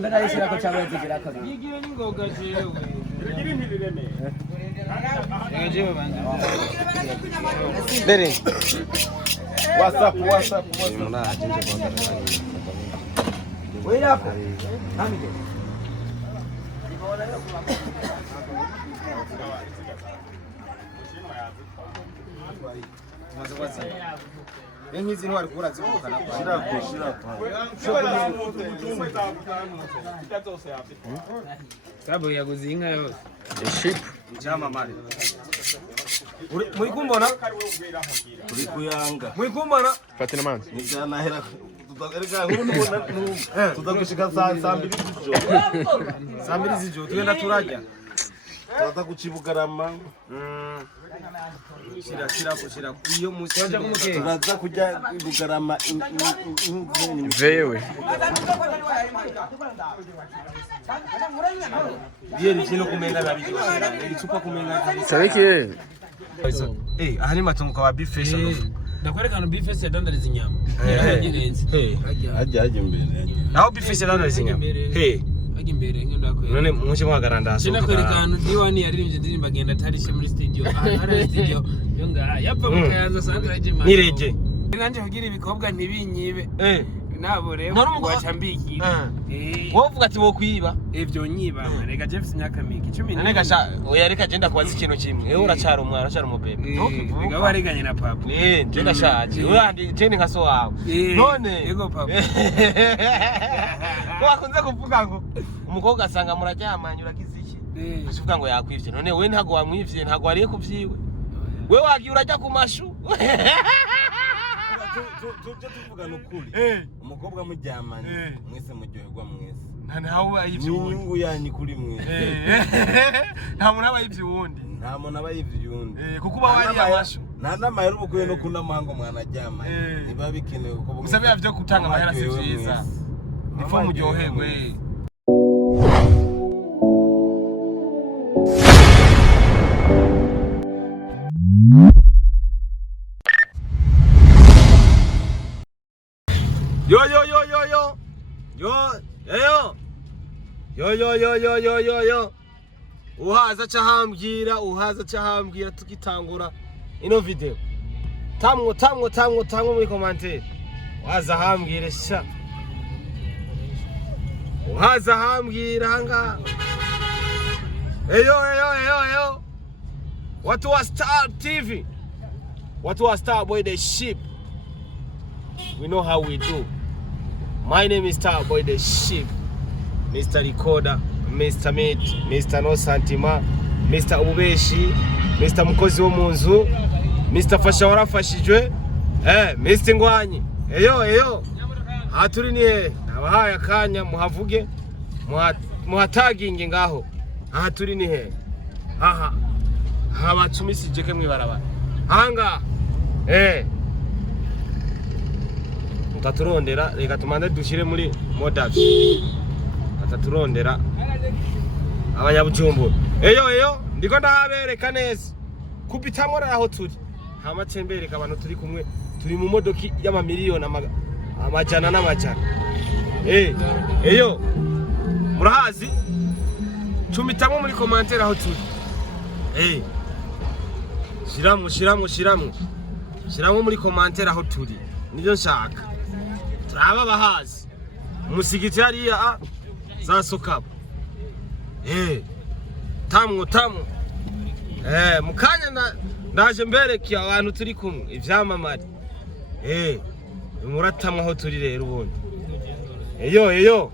Mbona isi yako chawe zigira ko Yigire ningoga jewe. Yigire ntirireme. Jewe banze. Dere. WhatsApp. muna jinje bonda. Wait up. Hamide. Engizi ntwari kura zikukana kwa Sabo yaguze inka yose. ship CAMAMARE muri kumbona Kuri kuyanga. muri kumbona Fatina manzi. Nijyanahera tutagarika nk'ubona tuzagushika saa mbiri z'ijoro. saa mbiri z'ijoro tugenda turajya Turaza kucibugarama. shira iyo musi Turaza kujya Bugarama Jewe. Diye kino kumenga nabijyo icupa kumenga Sabiki. aha ni matongo kwa beef fish Ndakwerekana beef face yadandariza inyama. Yagirenze. ajya imbere. aho beef fish yadandariza inyama Ajya imbere ngenda none muke mwagaranda Sina kwerekana diwani yaririmbye indirimbo agenda atarishe muri studio. Hari studio yo ngaha yapfa mukayanza Sandra Jimana. nireje Nanje kugira ibikobwa ntibinyibe. Nabo rero None umugabo- wacambikira. wowe uvuga ati wo kwiba Ivyo nyiba rega Jeff myaka miki 10. none gasha oya reka je ndakubaza ikintu kimwe wewe uracara umwana uracara umubebe Rega wariganye na papa. je ndashaje urandi je ni nkaso wawe none yego papa. wakunze kuvuga ngo umukobwa asanga muraryamanye uragize iki uvuga ngo yakwivye none wewe ntago wamwivye ntago wariye kuvyiwe wewe wagiye urajya ku mashu Tujye tuvugana ukuri. Umukobwa muryamanye mwese muryoherwa mwese. ntawe ayivye wundi Inyungu yanyu kuri mwese. nta muntu aba yivye wundi Nta muntu aba yivye undi. kuko uba wariye amashu Nta n'amahera ubukwiye no kunamanga mwanaryamanye. Niba bikenewe kuko gusa biya vyo gutanga amahera si vyiza nifo muryoherwe yo uhaza cahambwira tukitangura ino video tamwo muri commentaire waza hambwire sha uhaza hambwira hanga yo watu wa Star TV watu wa Star Boy the Ship. We know how we do. My name is Star Boy the Ship. Mr. Recorder, Mr. Mate, Mr. No Santima, Mr. Ubeshi, Mr. Mukozi wo munzu, Mr. Fasha warafashijwe, Mr. Ngwanyi. Eyo. Haturi ni nabahaye akanya muhavuge, muhataginge ngaho. Aha turi ni aha bacumisije ke mwibarabara. Hanga utaturondera reka tumande dushire muri modaf ataturondera abanyabujumbura eyo ndiko ndahabereka neza kupitamwe aho turi hamacembereka abantu turi kumwe turi mu modoki y'amamiliyoni amajana n'amajana eyo murahazi cumitamwe muri commentaire aho turi shiramwe muri commentaire aho turi nivyo nshaka turaba bahazi umusigiti hariya zasokabo tamwo mukanya ndaje mbereke abantu turi kumwe ivyamamare muratamwe aho turi rero ubundi eyo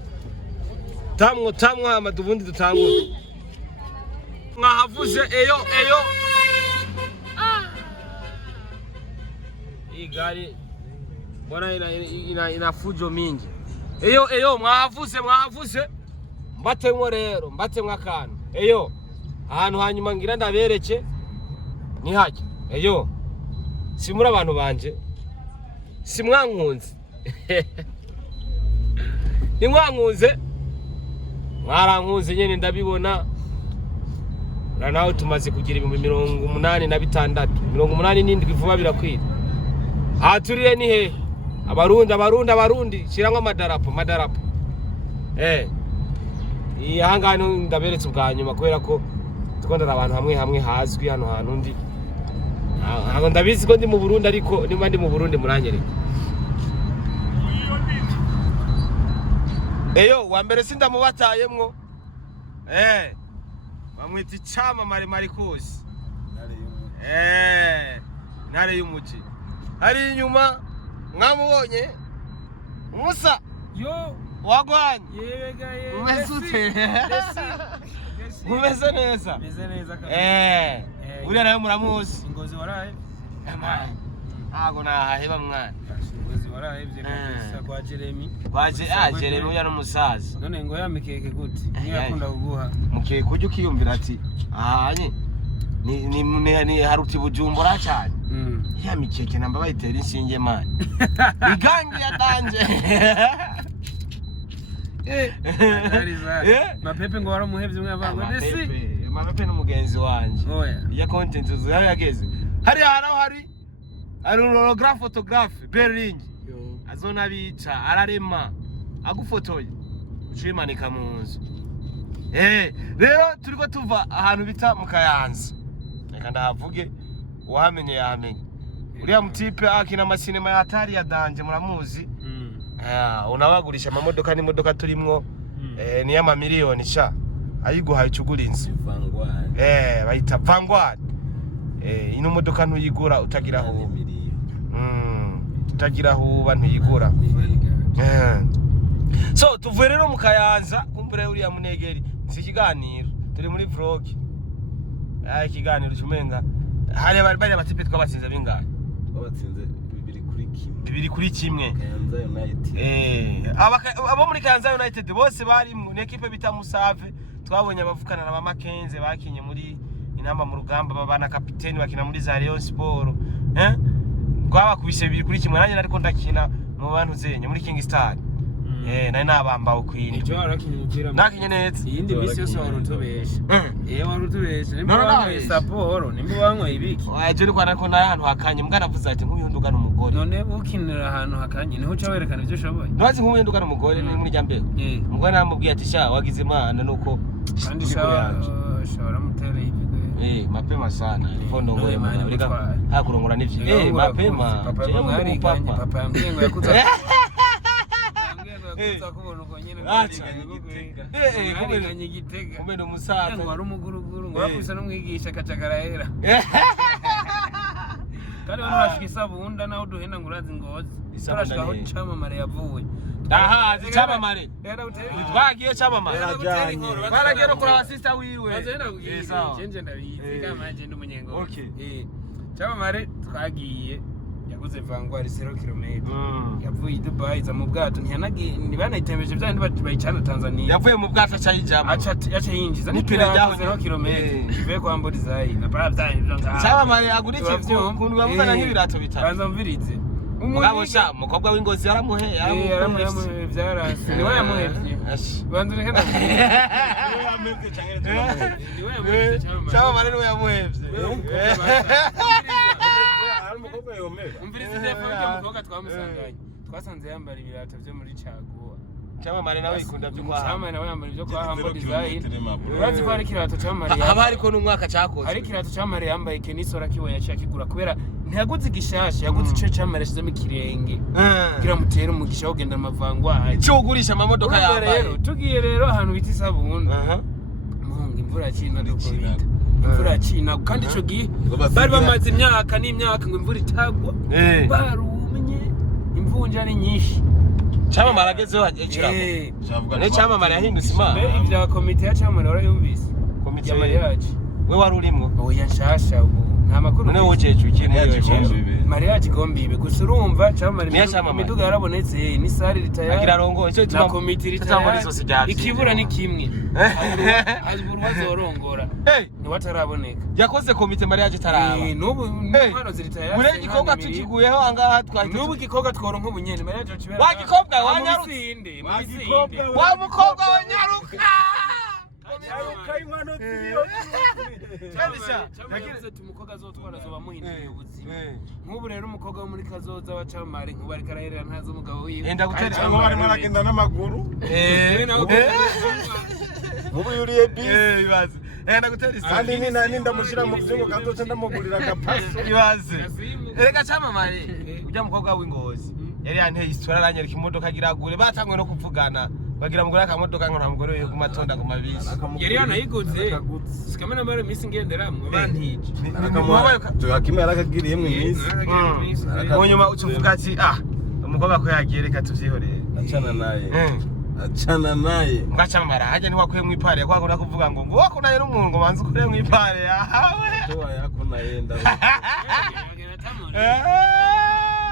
tamwo amadubundi dutangura mwahavuze eyo igari bora ina fujo mingi eyo mwahavuze mbatemwo rero mbatemwo akantu eyo ahantu hanyuma ngira ndabereke nihajya eyo simura abantu banje simwankunze nimwankunze mwarankunze nyene ndabibona nawe tumaze kugira 86 87 vuba birakwira. Aha turiye ni he abarundi shirango madarapo ihangane ndaberetse ubwa nyuma kubera ko tukondana abantu hamwe hazwi hano hantu ndi ntabwo ndabizi ko ndi mu Burundi ariko nimba ndi mu Burundi muranyereka wa mbere sindamubatayemwo bamwita icamamare Marikusi ntare y'umuci hari inyuma mwamubonye Musa wagwanye umeze neza uriya nawe muramuzi ingozi waraye ntago nahaheba mwana ingozi waraye kabisa kwa Jeremy Jeremy uya n'umusaza none ngo yamikeke gute niyo yakunda kuguha mukeke ujye ukiyumvira ati ahanye ni haruti Bujumbura cyane ya mikeke namba bayitera inshinge mani igangi yatanje mapepe ngo waramuhevye mwavanga mapepe n'umugenzi wanje ya content uzayo yageze hari holograph photographe Berling azona bica ararema agufotoye ucimanika mu nzu rero turiko tuva ahantu bita mu Kayanza reka ndahavuge uhamenye yamenye uriya mutipe akina amasinema ya Atari ya Danje muramuzi unabagurisha amamodoka n'imodoka turimwo ni ya mamiliyoni sha ayiguhaye ucugurinze bayita Vanguard ino modoka ntuyigura utagira aho ntuyigura so tuvuye rero mu Kayanza kumbure uriya munegeri si ikiganiro turi muri vlog ikiganiro cyumenga hari bari abatipe twabatsinze bingahe babatsinze 2-1 Kayanza United abo muri Kayanza United bose bari mu equipe bita Musave twabonye abavukana na Makenze bakinye muri inamba mu rugamba babana kapiteni bakina muri za Rayon Sport twabakubise 2-1 nanjye nariko ndakina mu bantu zenye muri King Star nari nabambaho kwini icyo arakinye umupira nakinye neza iyindi misi yose warutubesha warutubesha nimba wanyweye Sapporo nimba wanyweye ibiki ejo niko nariko naye ahantu hakanye mbwa navuze ati nk'ubiyundugana umugore none ukinira ahantu hakanye niho uca werekana ibyo ushoboye ntazi nk'ubiyundugana umugore ni muri Jambego umugore namubwiye ati sha wagize imana nuko kandi shawara mutere ibigwe mapema sana ifondo ngoye mwana urika hakurongora n'ivyi mapema papa yambwiye ngo yakuza kubona uko nyene Gitega umbe no musaza ngo ari umuguruguru ngo bakubisa n'umwigisha kacagarahera kandi barashika isabunda naho duhenda ngo urazi ngozi barashika aho camamare yavuwe aha camamare twagiye camamare baragiye no kuri sister wiwe jenje ndabizi kama je ndumunyengo camamare twagiye yaguze Vanguard 0 km yavuye Dubai za mu bwato ntibanayitembeje byandi bayicana Tanzania yavuye mu bwato cyayijama acha yinjiza n'ipira rya 0 km ive kwa Mbodizayi na byandi camamare agurikiye ukuntu bamuzana nk'ibirato bitatu banza mvirize umugabo sha mukobwa w'ingozi yaramuhe byarase niwe yamuhevye banza reka yameze cyane camamare niwe yamuhevye umvirize defo y'umukobwa twamusanganye twasanze yambara ibirato byo muri Caguwa camamare nawe ikunda byo kwa camamare nawe yambara ibyo kwa Mbodizayi urazi ko ari kirato camamare aba ariko n'umwaka cyakoze ari kirato camamare yambaye kenisora kiwe yashakigura kubera ntiyaguze igishasha yaguze ico camamare ashizemo ikirenge kugira mutere umugisha ugenda amavangwa cyo ugurisha amamodoka yambaye rero tugiye rero ahantu bita Isabunda mungu imvura cyina dukubita imvura cyina kandi ico gihe bari bamaze imyaka n'imyaka ngo imvura itagwa barumye imvunja ni nyinshi camamare agezeho ikirabo ne camamare yahindutse imana ibya komite ya camamare warayumvise komite ya mariage we wari urimo oya nshasha ubu nta makuru none woceje ukene mariage gombibe gusa urumva camamare imiduga yarabonetse ni sare ritaya akirarongo icyo na komite ritaya ikibura ni kimwe azburu bazorongora ni wataraboneka yakoze komite mariage taraba nubu ntwaro ziritaya mure gikorwa tukiguyeho angaha twari nubu gikorwa tworonka ubunyene mariage acibera wa gikobwa wa nyaruka musinde wa mukobwa wa nyaruka inkwano ziyo yagize ati umukobwa azotwara azoba muhinduriye ubuzima nk'ubu rero umukobwa wo muri kazoza wa camamare nk'ubu ariko araherera ntazi umugabo wiwe enda gutera cyangwa barimo aragenda n'amaguru nk'ubu yuriye bisi ibaze enda gutera isi kandi nindamushyira mu byungu kazoca ndamugurira agapaso ibaze erega camamare ujya mukobwa w'ingozi yari yanteye isura aranyereka imodoka agiragure batangwe no kuvugana bagira mugore akamodoka ngo nta mugore we ku matonda ku mabisi yari yanayiguze sikamena mara misi ngenderamwe bantije Joachim yarakagiriye mu minsi nyuma ucuvuga ati umukobwa ko yagiye reka tuvyihoreye acana naye ngacamara haje ni wakwiye mu ipare kwa kuna kuvuga ngo wakunaye n'umuntu ngo manze ukure mu ipare yawe towa yakuna yenda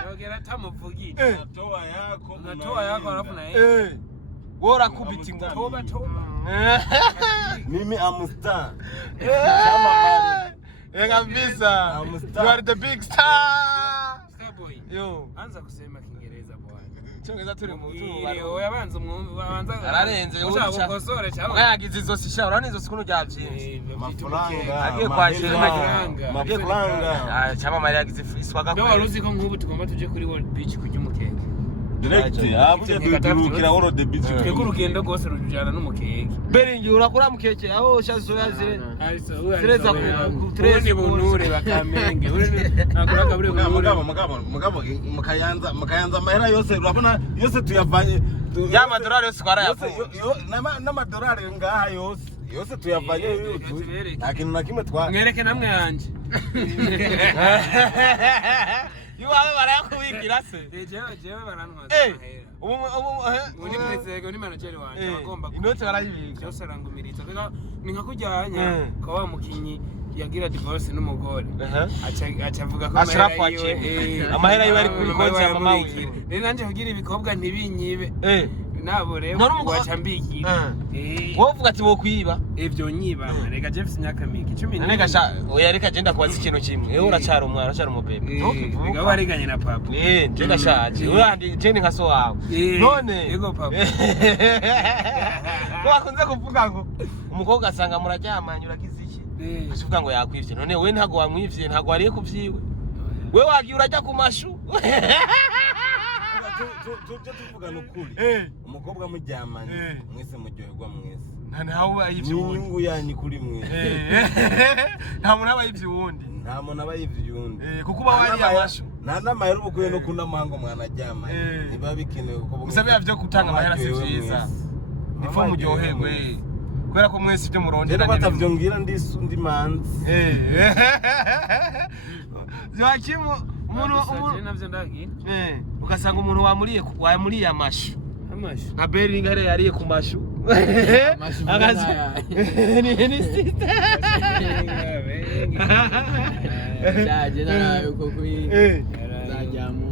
yogera tamuvugije towa yako alafu na yeye wora kubiti ngo toba mimi amustar kabisa you are the big star boy yo anza kusema Kiingereza bwana cyongeza turi mu tuba yabanza umwanza ararenze ukosore cyangwa yagize izosi sha urani izosi kuno byavye amafaranga agiye kwashira amafaranga camamare yagize freestyle no waruzi ko nk'ubu tugomba tuje kuri World Beach kujya umukeke direct abuje durukira World Beach twego urugendo rwose rujana n'umukeke beringi urakura mukeke aho shazo yazire Ceres ku Tres bunure bakamenge nakuraga bure mugabo mukayanza amahera yose urabona yose tuyavanye ya madolari yose twarayafunze n'amadolari ngaha yose tuyavanye ntakintu na kimwe mwereke namwe yanje Iwabo barayakubikira se jewe baranwaza ubu ni prezego ni manager wanje agomba inote barayibika cyose arangumiriza ni nka kujyanya ko wa mukinyi yagira divorce n'umugore acavuga ko amahera yiwe ari kuri konti ya mama wiwe rero nanje kugira ibikobwa ntibinyibe nabo rero wacambikira wowe uvuga ati wo kwiba ivyo nyiba rega Jeff imyaka miki 10 nega sha oya reka genda kwaza ikintu kimwe ewe uracari umwana uracari umubebe rega wariganye na papa je ndashaje urandi je ni nkaso wawe none yego papa wakunze kuvuga ngo umukobwa asanga muraryamanye uragize iki uvuga ngo yakwivye none we ntago wamwivye ntago wariye kuvyiwe we wagiye urajya ku mashu tujye tuvugana ukuri umukobwa muryamanye mwese muryoherwa mwese ntawe ayivye wundi inyungu yanyu kuri mwese nta muntu aba ayivye wundi nta muntu aba ayivye wundi kuko uba wariye amashu nta n'amahera uba ukwiye no kunamanga umwana aryamanye niba bikenewe kuko musabira byo gutanga amahera si vyiza nifo muryoherwe kubera ko mwese ibyo murondera n'ibindi batavyongira ndi manzi JOACHIM umuntu ugasanga umuntu wamuriye amashu nka beringi hariya yariye ku mashu agaze ni sita yaje nawe uko kuri zajyamu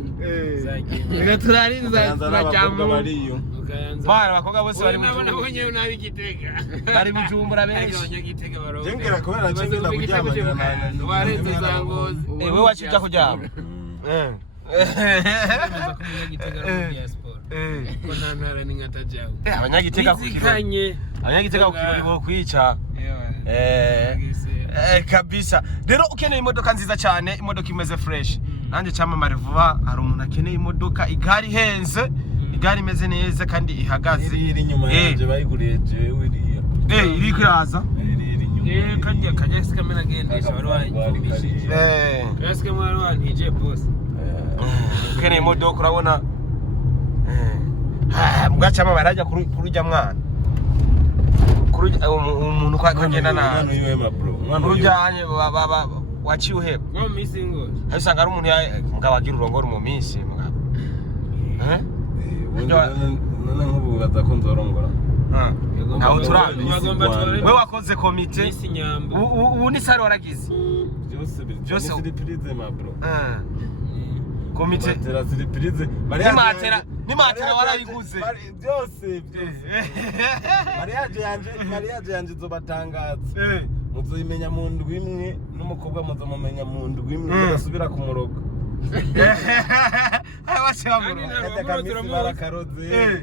reka turarinza bana bakobwa bose bari mu nabonye nabi Gitega bari mu Jumbura benshi abanyagitega barongo jengera kubera cyangwa kuryamana warenze zangozi we wacita kuryama abanyagitega bo kwica kabisa rero ukeneye imodoka nziza cyane imodoka imeze fresh nanjye camamare vuba hari umuntu akeneye imodoka igari henze igari imeze neza kandi ihagaze iri nyuma yaje bayiguriye Jewe iri kiraza kajya kamena gendesha barwanye kasike mwarwanye ije boss ukeneye imodoka urabona mbwacama barajya kurujya mwana umuntu kwagenda na kurujyanye waciye uheba no missing go usanga ari umuntu mugabo agira urongora mu minsi mugabo none nk'ubu bazakonzorongora ntaho turabe we wakoze komite nyamba ubu ni sare waragize byose surprise ma bro komite surprise ni matera warayiguze byose mariage yanje zobatangaza muzoyimenya mu ndwi imwe n'umukobwa muzomumenya mu ndwi imwe mudasubira ku murogo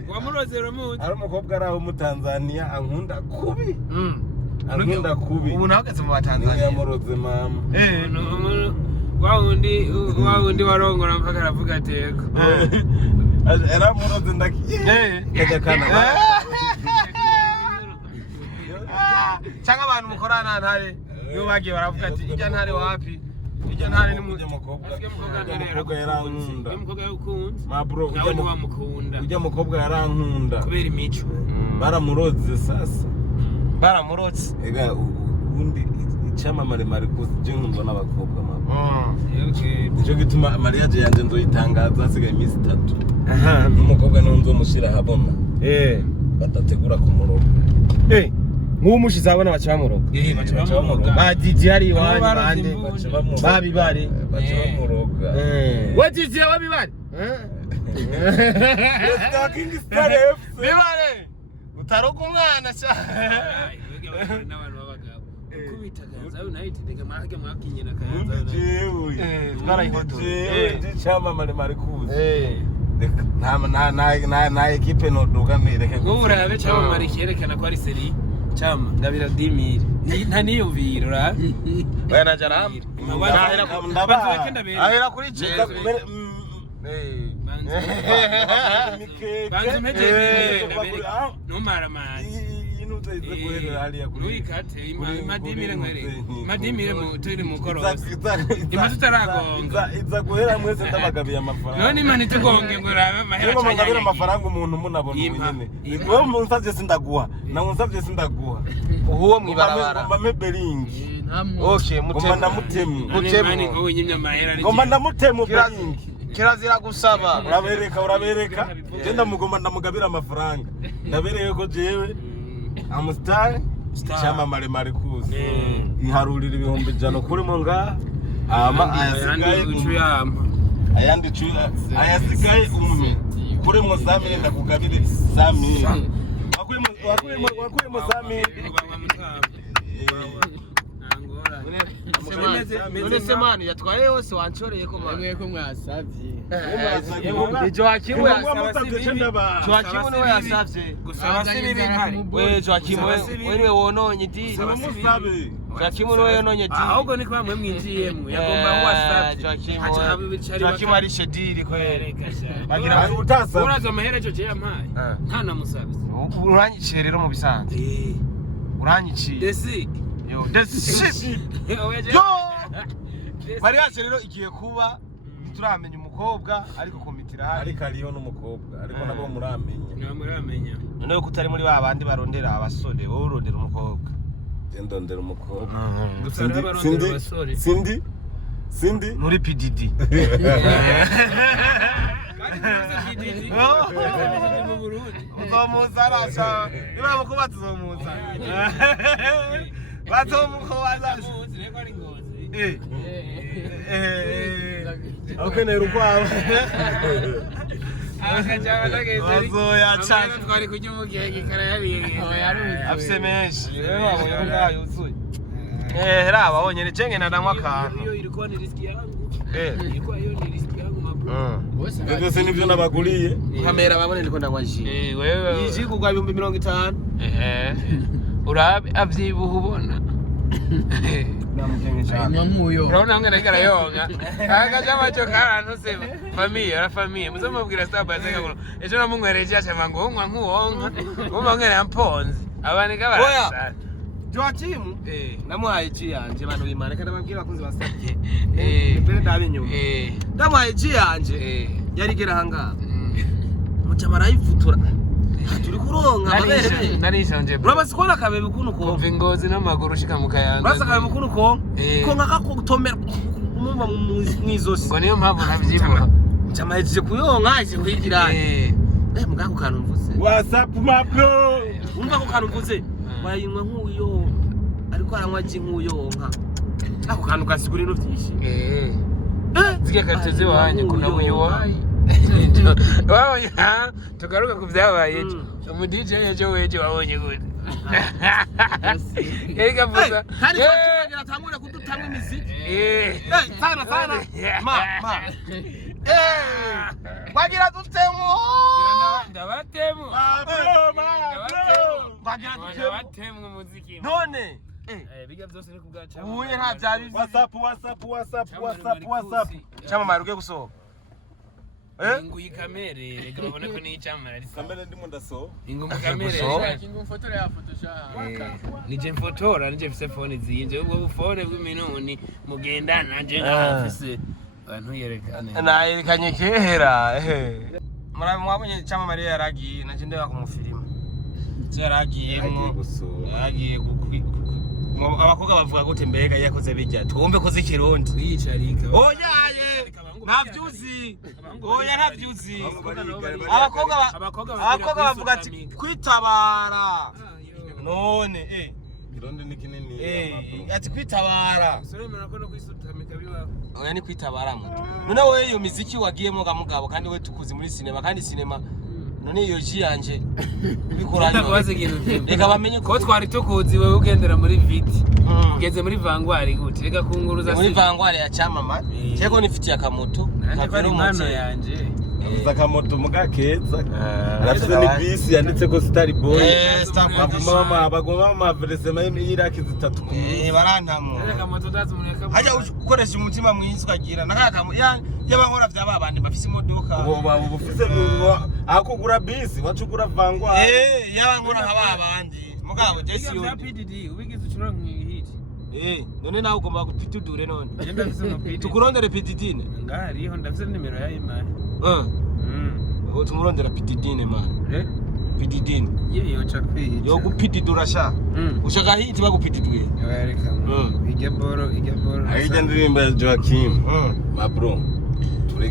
wamurozera muzi ari umukobwa ari aho mu Tanzania ankunda kubi ankunda kubi ubu nahagaze mu Batanzania yamuroze mama wa wundi warongora mpaka aravuga ateko yaramuroze kajya kana cyangwa abantu mukorana ntare nibo bagiye baravuga ati ijya ntare wapi ijya ntare ni umukobwa yarankunda umukobwa yakunze ma bro nawe wamukunda ujya mukobwa yarankunda kubera imico baramuroze sasa baramurotse ega ubundi icyamamare Marcus je nkundwa n'abakobwa mama nicyo gituma mariage yanje nzoyitangaza hasigaye iminsi 3 n'umukobwa niwe nzomushira habona batategura ku murongo nk'umushize abona bacamuroga bacamuroga ba DJ hari iwanyu bande babibare bacamuroga we DJ wabibare talking star FC bibare utaroga umwana sha n'abantu babagabo kubita kanza United mwake mwakinyina kanza Jewe twarayihoto cyamamare Marcus na equipe no duga mereke ngo urabe cyamamare cyerekana ko ari seri chama ngabira 10000 nta niyumvira ura bana jaram ahera kuri Ceres banze meje numara mazi madimire muturi mukorosi imaze utaragonga iza guhera mwese ndabagabiye amafaranga none imana itugonge ngo rabe mahera cyane ngabira amafaranga umuntu munabona ubunyene wewe munsavye sindaguha na munsavye sindaguha uwo mwibarabara ngomba beringi okay ngomba ndamutemu ngo wenyimya mahera ngomba ndamutemu beringi kirazira gusaba urabereka genda mugomba ndamugabira amafaranga ndabereye ko jewe amustar cyamamare Marcus iharurira ibihumbi jano kuri mo nga ayandi cuya ayasigaye umwe kuri mo zamire ndakugabire zamire wakuri mo zamire none se mani yatwaye yose wanchoreye ko mani ko mwasavye ni JOACHIM JOACHIM niwe yasavye gusaba si bibi ntari we JOACHIM wewe wononye di JOACHIM niwe yononye di ahubwo ni kwa mwe mwinjiyemwe yagomba wasavye JOACHIM ari shediri kwereka bagira utasa uraza mahera cyo yampaye nta namusavye uranyiciye rero mu bisanzwe uranyiciye desi yo desi yo mariage rero igiye kuba turamenya umukobwa ariko komitira hari ariko ariyo n'umukobwa ariko nabo muramenya none ko utari muri babandi barondera abasore wowe urondera umukobwa ndondera umukobwa sindi muri PDD uzomuza arasha niba mukuba tuzomuza bazomukobaza ukenera ukwabo ozoya cyane twari kujya umugenge karayariye afise menshi wabonye ngaho yuzuye raba wonyene cenge nadanywa akantu iyo ilikuwa ni riski yangu ilikuwa hiyo ni riski yangu mabro byose nivyo nabaguriye kamera babone ndiko ndanywa ji wewe iji kugwa 50 urabe avyibuha ubona namukenge cyane nyamuyo urabona ngene ariko arayonga akaja macho karantu sema famille muzomubwira Tubaze ngo ejo namungwereje ashema ngo nkwa nkuwonka ngomba ngene amponze abanika barasa JOACHIM namuhaye ji yanje abantu bimana kandi babwira bakunze basabye mbere ndabinyuma ndamuhaye ji yanje yarigera hanga muca barayifutura turi kuronka amabere narisanje bro urabasi kona kabebe kuno ko umva ingozi n'amaguru ushika mu kayanza urabasi kabebe kuno ko nkaka kutomera umumva mwizosi ngo niyo mpamvu navyibuha cyamahejeje kuyonka aje kuyigira mugako kantu mvuze WhatsApp ma bro umva ko kantu mvuze bayinywa nk'uyo ariko aranywa ji nk'uyonka ako kantu kasigura ino vyinshi zige kartuze wanye kuna muyo wayi wabonye tugaruka ku byabaye umu DJ ejo weje wabonye gute Erika vuza hari cyo atangura kudutanga imiziki sana ma bagira dutemo ndabatemo bagira ndabatemo umuziki none biga byose ni kubgacha ubuye nta byabizi WhatsApp Camamare ugiye gusohoka inguyi kamere reka babone ko ni Camamare ari kamera ndimo ndaso ingumu kamere ingumu fotora ya photoshop nije mfotora nije mfise phone zinje ubwo phone bw'iminuni mugenda nanje nkafise abantu yerekane nayerekanye kera murabe mwabonye Camamare yaragiye naje ndeba ku mufilima yaragiyemo yagiye abakobwa bavuga gute mbega yakoze bijya twumve ko zikirundi wicarika oyaye ntavyuzi oya ntavyuzi abakobwa bavuga ati kwitabara none Kirundi ni kinini ati kwitabara soremera ko no kwisutamika biba oya ni kwitabara muto none wowe iyo miziki wagiyemo ga mugabo kandi we tukuzi muri sinema kandi sinema none iyo ji yanje bikoranye reka bamenye ko twari tukuzi wewe ugendera muri viti ugeze muri vangwari gute reka kunguruza muri vangwari ya Camamare cyego nifitiye akamoto kavira umwana yanje akamoto mugakeza arafite ni bisi yanditse ko Star Boy mama bagoma amaveresema y'iraki zitatu barantamo reka moto ndazi umuntu yakavuga hajya ukoresha umutima mwiza ukagira nakaka y'abankora byaba bandi bafise imodoka bufise akugura bisi wacugura vangwa y'abankora nkaba abandi mugabo Jesse yo PDD ubigize ucura nk'ihiti none nawe ugomba gupitudure none agenda afise no PDD tukurondere PDD ngari ho ndafise nimero ya imari tumurondera PDD man PDD yeyo chakwita yo gupididura sha ushaka hiti bagupididuye yareka ige boro ayije ndirimba ya JOACHIM ma bro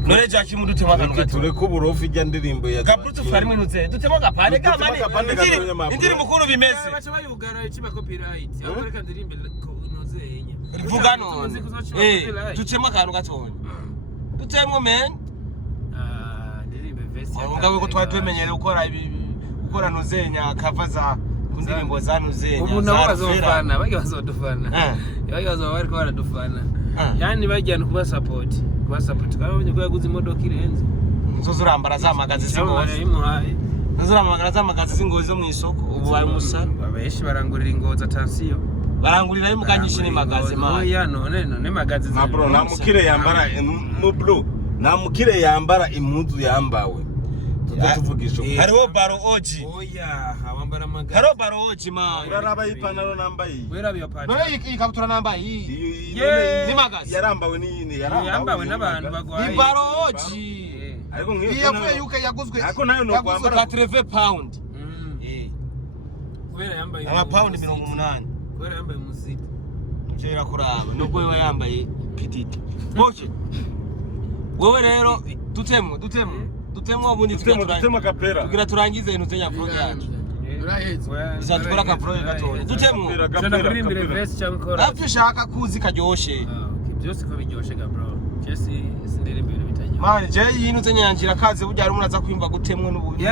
none JOACHIM dutema kantu ture ko burofu ijya ndirimbo ya Gabrutu fari minutse dutema gapande kamane indiri mukuru bimeze bacha bayugara ikiba copyright aho reka ndirimbe ko nozenya vuga none dutema kantu gatonya dutemwe men ndirimbe verse ngabo ko twatumenyere ukora nozenya kavaza kundirimbo za nozenya ubu nabo bazofana bage bazodufana bage bazobari ko baradufana yani bajyana kuba support kabonye ko yaguze imodoka irenze nzozurambara za magazi zingozi nzozurambara za magazi zingozi zo mu isoko ubu bari musana abeshi barangurira ingozi attention barangurira y'umukanyisha ni magazi ma oya none magazi ma bro namukire yambara mu bro namukire yambara impuzu yambawe tuvugisho hariho baro oji oya abambara magazi hariho baro oji ma uraraba ipantaro nambaye wera biyo pantaro none ikabutura nambaye ni magazi yarambawe ni yarambawe n'abantu bagwaye ni baro oji ariko ngiyo yavuye yuke yaguzwe ariko nayo no kwambara 80 pound wera yambaye ama pound 80 wera yambaye musiti cyera kuraba nubwo we yambaye pititi boke wewe rero dutemwe ubundi tutema kapera tugira turangize ibintu tenya pro yacu izatugora ka pro gatoya dutemwe cyane kurimbire verse cyangwa kora hafi shaka kuzi karyoshe byose ko biryoshe ga bro Jesse sindirimbe ibintu bitajya man je yinu tenya yanjira kaze burya ari umuntu aza kwimba gutemwe n'ubundi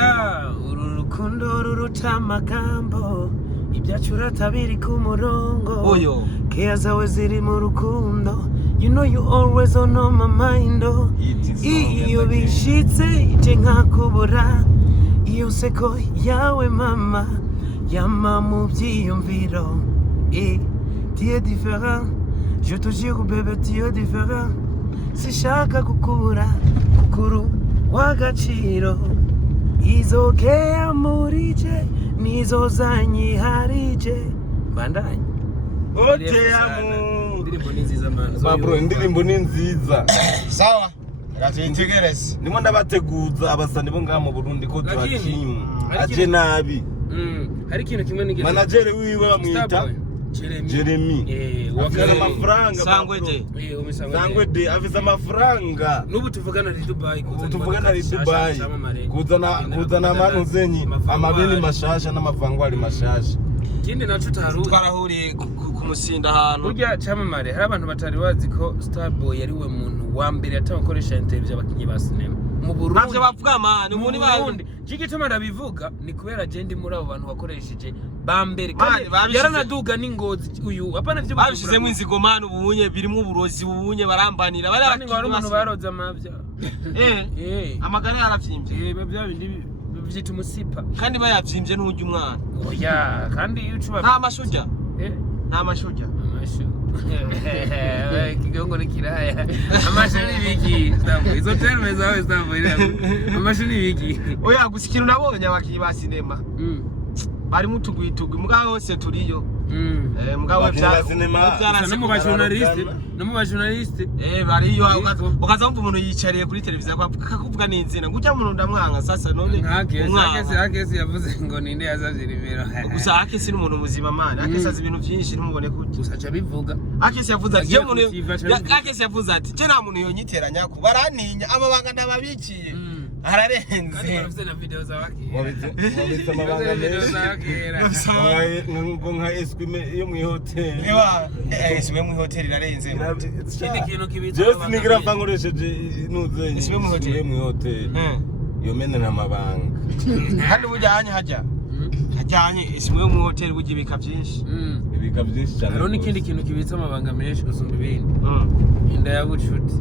uru rukundo ruruta amagambo ibyacura tabiri ku murongo oyo care zawe ziri mu rukundo you know you always on my mind iyo bishitse ite nkakubura iyo seko yawe mama yama mu byiyumviro tu es différent je te jure bébé tu es différent sishaka kukubura kukuru wagaciro izokea murije nizo zanyiharije bandanye indirimbo ni nziza man bro indirimbo ni nziza sawa gazitegereze nimo ndabateguza abasani bo ngaha mu Burundi ko JOACHIM aje nabi hari ikintu kimwe nigeze manager wiwe bamwita Jeremy wakala amafaranga sangwe de afisa amafaranga nubu tuvugana ni Dubai kuzana manu zenyi amabeni mashasha n'amavangwari mashasha kindi nacu twarahuriye kumusinda ahantu burya Camamare hari abantu batari bazi ko Starboy yari we muntu wa mbere atabakoresha interview abakinyi ba cinema mu Burundi navyo bavuga man umuntu barundi jigituma ndabivuga ni kubera je ndi muri abo bantu bakoresheje bambere kandi yaranaduga n'ingozi uyu apana vyo babishizemo inzigo man ubunye birimo uburozi ubunye barambanira bari abantu baroza amavya amagara yaravyimbye bya bindi bavyita umusipa kandi bayavyimbye n'urya umwana oya kandi iyo ucuba nta mashuja nta mashuja kigongo ni kiraya amashu ni biki stambo izo terme zawe stambo amashu ni biki oya gusikira nabonye abakiyi ba sinema bari mutugwitugwi mugabo hose turiyo mugabo no mu bajournaliste bariyo ukaza umva umuntu yicariye kuri televiziyo akakuvuga n'inzina ngujya mu ndamwanga sasa none akesi yavuze ngo ninde yazavye nimero gusa akesi ni umuntu muzima mana akesi azi ibintu byinshi ntumubone kuti gusaca bivuga akesi yavuze ati akesi yavuze ati je nta muntu yonyiteranya ko baraninya amabanga ndababikiye ararenze bafite na video zabaki wabitse amabanga ngo nka esquime yo mu hotel esquime mu hotel irarenze ikindi kintu kibitse just nigira bangoresheje nuzenye esquime mu hotel yo mene na mabanga kandi bujyanye hajyanye esquime mu hotel bugibika byinshi ibika byinshi cyane rero n'ikindi kintu kibitse amabanga menshi gusumba ibindi inda ya bucuti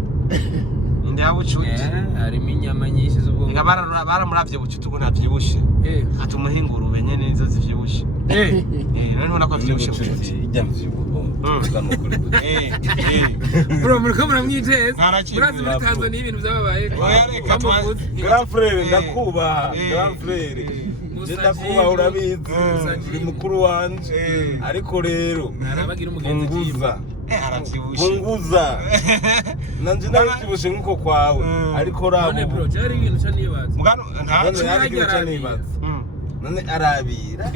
harimo inyama nyinshi z'ubwoko baramuravye bucuti uko ntavyibushe ati umuhingurube nyene nizo zivyibushe none ubona ko avyibushe ijya mvyibushe bro muriko muramwiteza murazi muri Tanzania ibintu byababaye grand frère ndakubaha grand frère ndakubaha urabizi uri mukuru wanje ariko rero unguza bunguza nanje navyibushe nkuko kwawe ariko rabo none bro cyari ibintu cyanibaza mugano none arabira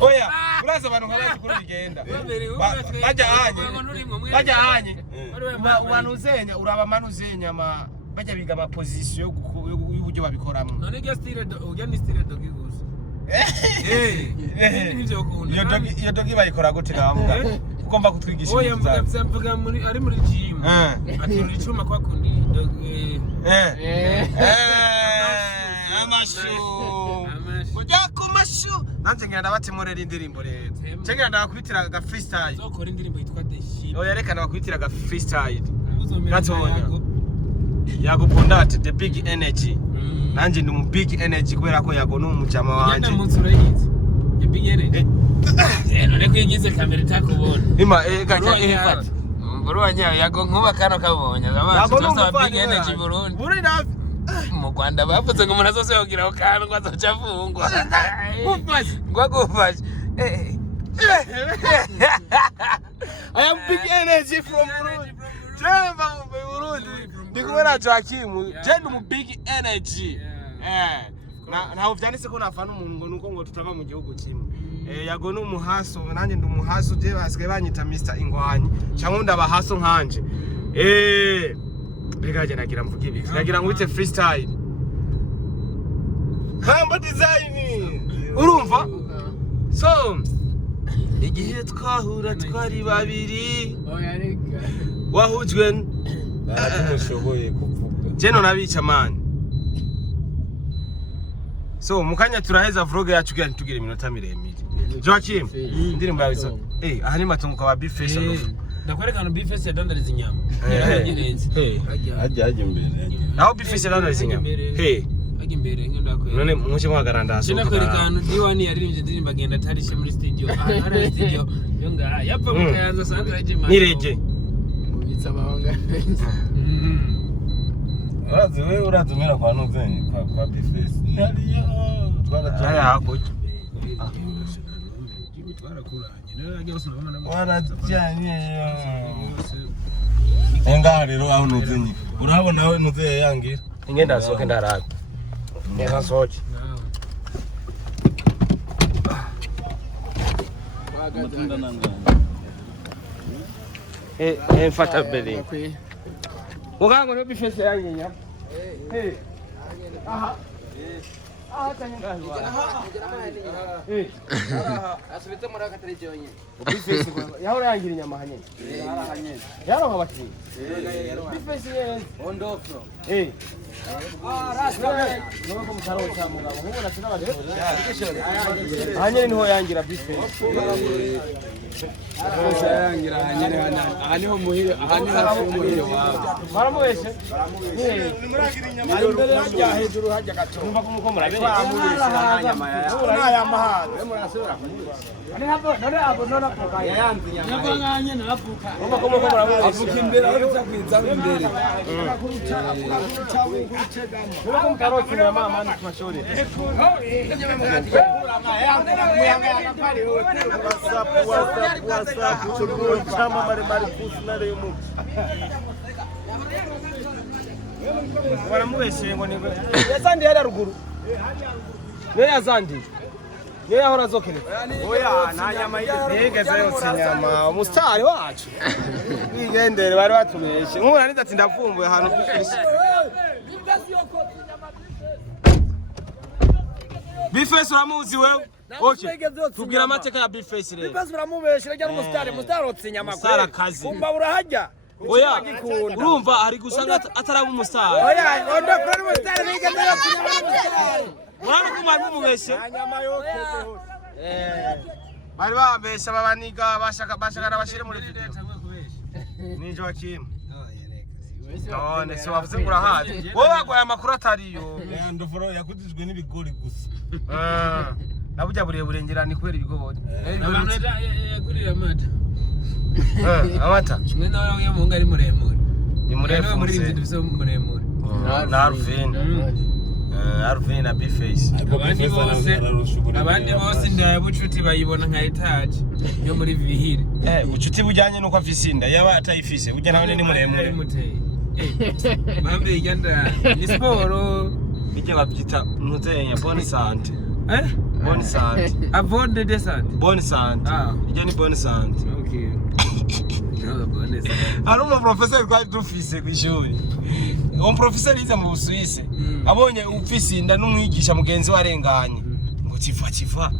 oya uraza abantu nk'abazi kuri bigenda bajya hanye wanuzenya uraba manuzenya bajya biga ama position y'uburyo babikoramo none ga style ujya ni style dogi gusa iyo dogi bayikora gute nabavuga kuko mva kutwigisha oya mvuga muri ari muri gym aturira icuma kwa kundi dogi amashu ujya ku mashu nanze ngenda batemorera indirimbo rero cyangwa ndakubitira ga freestyle zokora indirimbo yitwa The Ship oya reka ndakubitira ga freestyle gatonya yagukunda ati the big energy nanje ndi mu big energy kubera ko yago n'umujama wanje ndamutse urayizi the big energy none kwigize kamera itakubona ima gacha ifata Burunya yago nkuba kano kabonye abantu tuzo big energy Burundi mu Rwanda bavuze ngo umuntu azose yogira ukano ngo azocavungwa gufasha ngo gufasha I am big energy from Burundi. Jemba Burundi. Ndikubera JOACHIM, je mu big energy. Na uvyanise ko nafana umuntu ngo nuko ngo tutava mu gihugu kimwe. Yago n'umuhaso nanje ndi umuhaso je basigaye banyita Mr. Ingwanyi cyangwa ndabahaso nkanje. Bigaje nagira mvuge ibi. Nagira ngwite freestyle. Kamba design. Urumva? So igihe twahura twari babiri wahujwe baramushoboye kuvuga jeno nabica man. So mukanya turaheza vlog yacu kandi tugire iminota miremire. JOACHIM indirimbo yabizo aha ni matongo kwa bifesha ndakwerekana bifesha yadandariza inyama yagenze ajya imbere naho bifesha yadandariza inyama ajya imbere ngandakwe none muke mwagaranda so ndakwerekana diwani yaririmbye indirimbo agenda tarishe muri studio aha studio yonga yapfa mukayanza Sandra Jima nireje mubitsa amabanga wewe urazumira kwa nuzenye kwa bifesha hariya twaracyaya hako warajyanye enga rero aho nuzenye urabona nawe nuze yangira ingenda soke ndaraga ngeza soke matunda nangana mfata beli mugango no bifese yanyinya aha tanga asubite muri akatarije yonye bifese yahora yangira inyama hanye yaro habati bifese ondofro raswa no ko mutaro cyamugabo nkubona sinabade hanye niho yangira bifese Yangira hanyene hano muhire hano muhire wabo. Baramubeshe. Ari imbere hajya hejuru hajya gato. Numva ko muko murabe. Nyama ya mahano. Murasubira kumubesha. Ari hapo none abo nona poka. Yayanzi nyama. Nabanganye navuka. Numva ko muko murabe. Avuka imbere aho bizakwinza imbere. Numva ko mukaroti na mama ndi kumashuri. WhatsApp chukuru chamamare kusinale yumu. Baramubeshe ngo nigwe. Yazandi yari ruguru. Ne yazandi. Ne yahora zokene. Oya nta nyama yigeze yose nyama. Umusitari wacu. Nigendere bari batubeshe. Nkubona niza ati ndavumbuye ahantu kwisi. Bifesi uramuzi wewe? Okay. Tubwira amateka ya Bifesi rero. Bifesi uramubeshe rajya umusitari otse nyama kwe. Kumba urahajya. Oya. Urumva hari gusanga ataraba umusitari. Oya, ondo kuri umusitari nigeze yose umusitari. Mwana kumara mumubeshe. Nyama yokeze hose. Bari babesha babaniga bashaka nabashire muri video. Ni JOACHIM. None se wavuze ngo urahazi. Wowe wagoye amakuru atariyo. Ndoforo yakutijwe n'ibigori gusa. Nabujya burebure ni kubera ibigori. Abantu yagurira amata. Amata. Kimwe nawe yo munga ari muremure. Ni muremure. Muri ibyo byo muremure. Na Arvin na Bifesi. Abandi bose ndabucuti bayibona nka etage yo muri bihire. Ucuti bujyanye nuko afise inda yaba atayifise ujya nawe ni muremure. Mambe iganda ni sporo bijya babyita ntuzenya bonne santé. Bonne santé. Avonde de santé. Bonne santé. Ijya ni bonne santé. Okay. No bonne santé. Ari umu professeur kwa dufise kwishuri. Uwo professeur yize mu Busuwisi. Abonye ufise inda n'umwigisha mugenzi warenganye. Ngo tifa.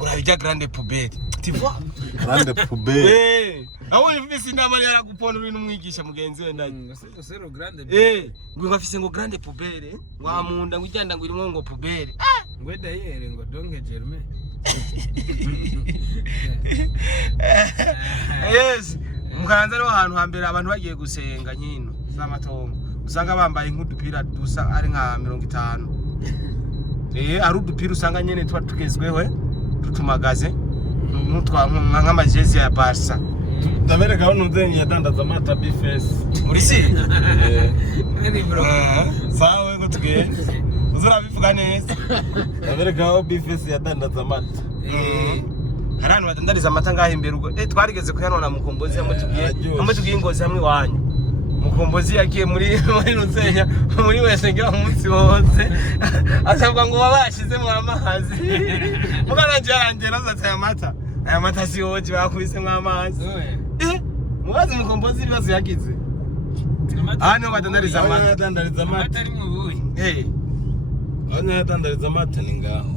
Urabijya grande poubelle. Tifa. Grande poubelle. Abonye ufise inda mari yaragupona uri n'umwigisha mugenzi we ndanye. Osero grande. Ngo ngafise ngo grande poubelle. Wamunda ngo ijyanda ngo irimo ngo poubelle. Ngweda yere ngo donge Germain. Yes. Mukanza rero ahantu hambere abantu bagiye gusenga nkino z'amatongo. Usanga bambaye nk'udupira dusa ari nka 50. Ari udupira usanga nyene twa tukezwewe tutumagaze. Nutwa nk'amajezi ya Barca. Ndabereka aho ntuzenye yadandaza amata Bifesi. Muri si? Ari bro. Sawa ngo tugende. Uzura bivuga neza. Ndabereka aho Bifesi yadandaza amata. Harano badandariza amata ngahe imbere ubwo twarigeze kuyanona mukombozi amutubwiye ingozi hamwe wanyu. Mukombozi yagiye muri nuzenya muri wese ngira umunsi wose. Asabwa ngo babashize mu amazi. Mugaranje yaranje nazatse amata. Aya mata si hoje bakubise mu amazi. Mubazi mukombozi ibibazo yagize. Hano badandariza amata. Badandariza amata ari mu buyi. Hano yadandariza amata ni ngaho.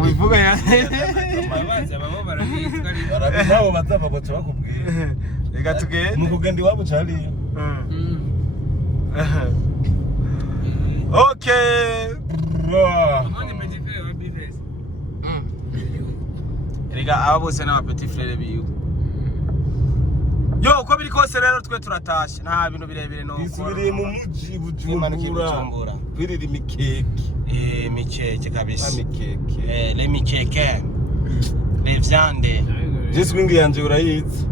Ubivuga ya. Ababaza babo barabizwa ari. Barabizabo bazava baca bakubwira. Reka tugende. Mukugenda iwabo cyari. Okay. Amande petit frère wa Bifesi. Rega aba bose n'aba petit frère biyo. Yo uko biri kose rero twe turatashe nta bintu birebire no. Bisubiriye mu muji Bujumbura. Kwirira imikeke. Mikeke kabisa. Mikeke. Les mikeke. Les viandes. Jiswingi yanje urayizi.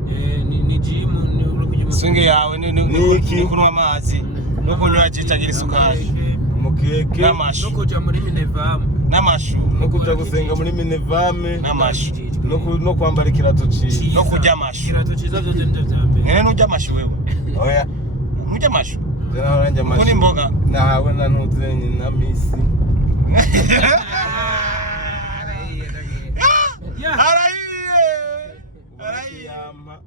Ni gym ni urukujya. Swingi yawe ni kunywa amazi. No kunywa citagira isukari. Mukeke. N'amashu. No kujya muri Minevame. N'amashu. No kuja gusenga muri Minevame. N'amashu. No kwambara ikirato ciza. No kurya amashu. Ikirato ciza byo nje byambe. Ngene nujya amashu wewe. Oya. Nujya amashu. Jana oranje amashu. Kuni mboga. Nawe na ntuzenye na misi. Arayiyama.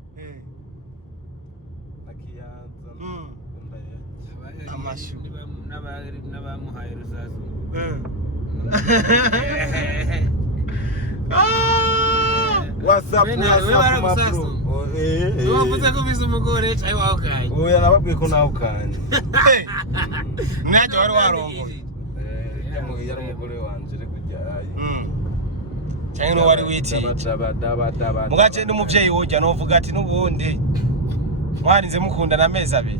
Akiyanza. Amashu. N'abamuhaye ruzazo. WhatsApp Wavuze ko biza umugore cyayi waho kanye. Oya nababwiye ko naho kanye. Naje wari warongo. Yari umugore wanje ari kujya ayi. cyangwa no wari witi mugace n'umuvyeyi wojya no vuga ati nubundi mwarinze mukunda na mezi abiri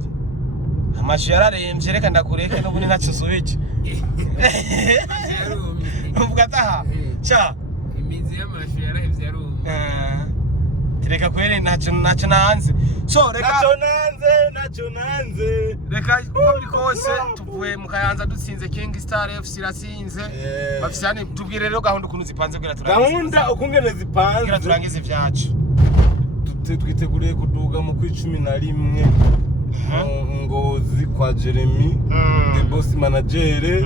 amashu yararemvye reka ndakureke nubundi ntacyo subije uvuga taha cha imizi y'amashu yarahevye yarumye reka kwere ntacyo nanze so reka ntacyo nanze reka uko bikose tuvuye mu Kayanza dutsinze King Star FC rasinze bafisane tubwire rero gahunda ukuntu zipanze kugira turangize gahunda ukungene zipanze kugira turangize ivyacu twiteguriye kuduga mu kwicumi na rimwe Ngozi kwa Jeremy the boss manager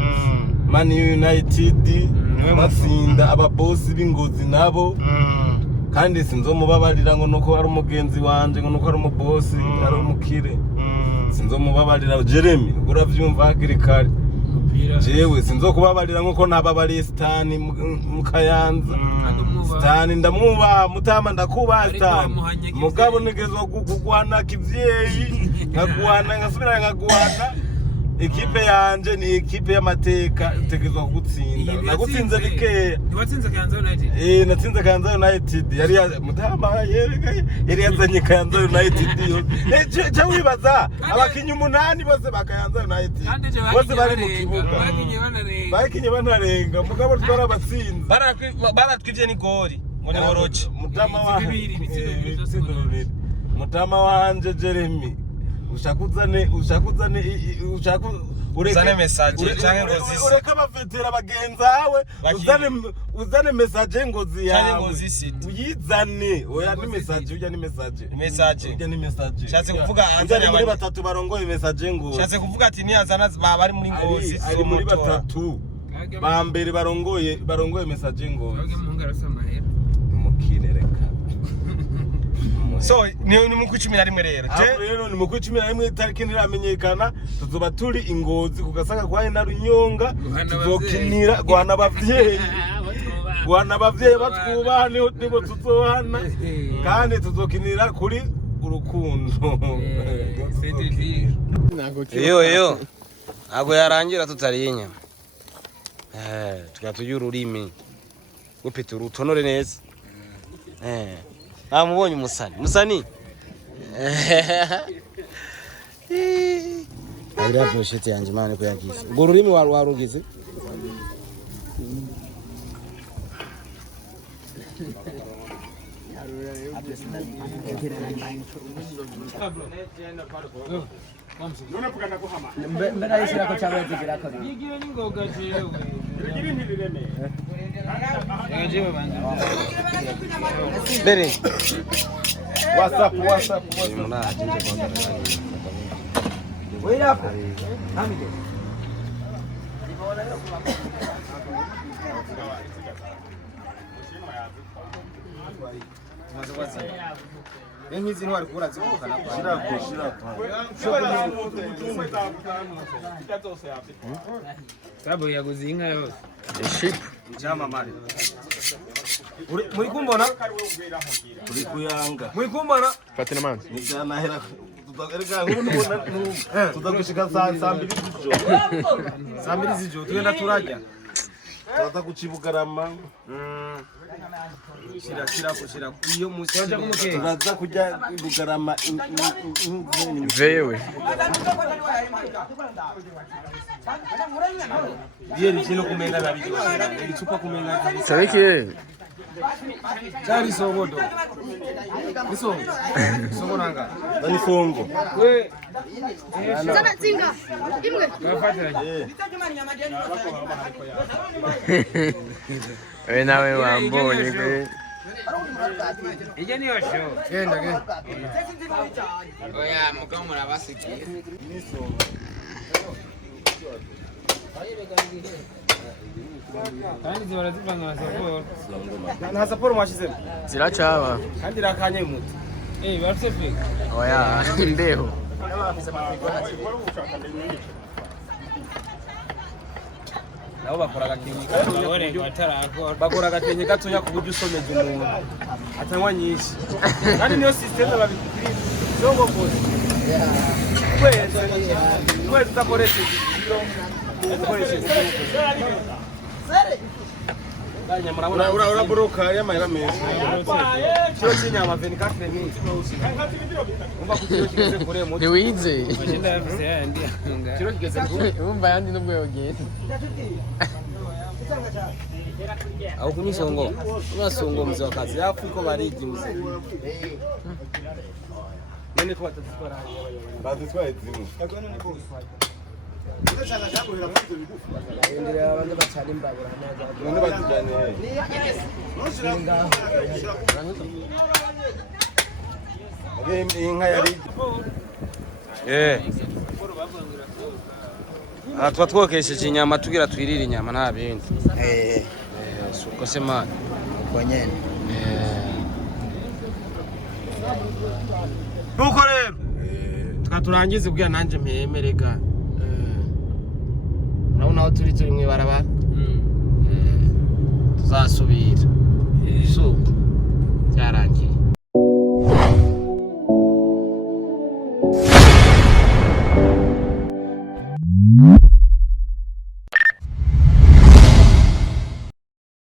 Man United batsinda aba boss b'Ingozi nabo kandi sinzomubabarira ngo nuko ari umugenzi wanje ngo nuko ari umubosi ari umukire sinzomubabarira Jeremy uravyumva hakiri kare jewe sinzokubabarira nkuko nababariye Stani mu Kayanza Stani ndamuba mutama ndakuba Stani mugabo nigezwa kugwana kivyeyi nkagwana ngasubira nkagwana ikipe yanje ni ikipe y'Amateka itegezwa gutsinda nagutsinze bikeya watsinze Kayanza United natsinze Kayanza United yari mutama yari yazanye Kayanza United cyo wibaza abakinyi 8 bose bakayanza United bose bari mu kibuga bakinye banarenga mugabo twara batsinze baratwivye ni goli ngone horoje mutama wanje Jeremy ushakuzane uzane message cyangwa ngozi ureka bavetera bagenzawe uzane message ngozi yawe uyizane oya ni message ujya ni message cyatse kuvuga anzane muri batatu barongoye message ngozi cyatse kuvuga ati ni azana bari muri ngozi ari muri batatu ba mbere barongoye message ngozi mukirereka so ni mu kwicumi na rimwe rero rero ni mu kwicumi na rimwe itariki ntiramenyekana tuzoba turi Ingozi ku Gasaka kwa na Runyonga tuzokinira gwana abavyeyi batwubaha nibo tuzohana kandi tuzokinira kuri urukundo iyo ntago yarangira tutariye tukatugira ururimi gupita urutonore neza mubonye umusani Agira brochette yanje mane ko yagize ubwo rurimi warugize mbere ayishyira ko cyangwa zigira ko yigiye n'ingoga jewe bere WhatsApp wait up hamide Engizi ntwari kubura zikukana kwa Sabo yaguze inka yose ship CAMAMARE muri kumbona kuri kuyanga muri kumbona fatina manzi nizanahera tuzagereka nk'ubona tuzagushika saa 2 z'ijoro tugenda turajya turaza kucibugarama shira iyo musi turaza kujya Bugarama Jewe Bien kino kumenga na bijo icupa kumenga Sariki Cari sogodo Iso nanga Dani fongo we Sana tsinga imwe we nawe wambonye kwe ije niyo show genda oya mukamura basikiye kandi zibara zivanga na saporo nta saporo mwashizemo ziracaba kandi rakanye muti barafite flick oya imbeho nabo bakora agakenye bakora agakenye gatonya ku buryo usomeje umuntu atanywa nyinshi kandi niyo system babikiri zongo boss kwezi utakoresheje ibiro ukoresheje Uraboroka y'amahera menshi. Kilo cy'inyama 24 minutes. Umva ku kilo kigeze kure muto. Ntiwize. Agenda yavuze yandi. Kilo kigeze kure. Umva yandi nubwo yogenda. Au kunyisongo. Unasongo mzee wa kazi. Yafu iko baridi mzee. Nene kwa tatwara. Badutwaye zimu. Endelea abandi bacana imbabura neza. None batujanye. Inka yari. Tuba twokesheje inyama tugira twirire inyama nta bindi. Suko se man. Konyene. Nuko rero tukaturangize kugira nanje mpemerega. Urabona aho turi mu ibarabara. Tuzasubira. So